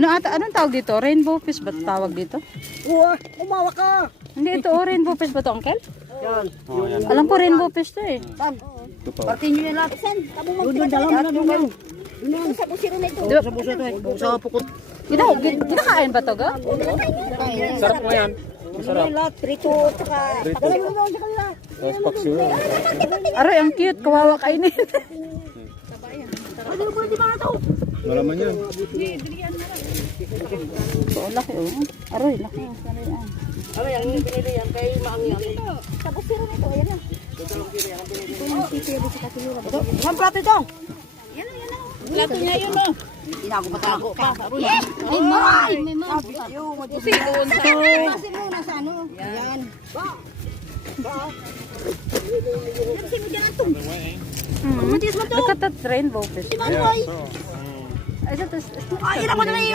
Ano ata, anong tawag dito? Rainbow fish ba tawag dito? Oo, umawa ka. Hindi, ito rainbow fish ba to, Uncle? Yan. Alam ko rainbow fish to eh. Tan. Parting nyo yan lahat. Doon, dalawa na doon kayo. Doon sa busiro na ito. Sa busiro ito. Sa pukot. Kinakain ba to, ga? Sarap mo yan. Masarap. Lahat, prito, tsaka... Dalawa na doon sa kanila. Tapos paksiw. Aroy, ang cute. Kawawa kainin. Ano mo na di mga ito? Malaman yan. So, laki oh. Aroy, laki. Aroy, ah. Ano yan, yung pinili yan kay Maangyang. Sa busiro na ito, ayan na. Isang plato ito. Plato niya yun oh. Tinago pa. Ay, maray. May mga. Kasi doon sa... Kasi muna sa ano. Yan. Kasi mo dyan ito. Look at that rainbow fish. Manoy. Ay, ito, Ay, ilan mo na yung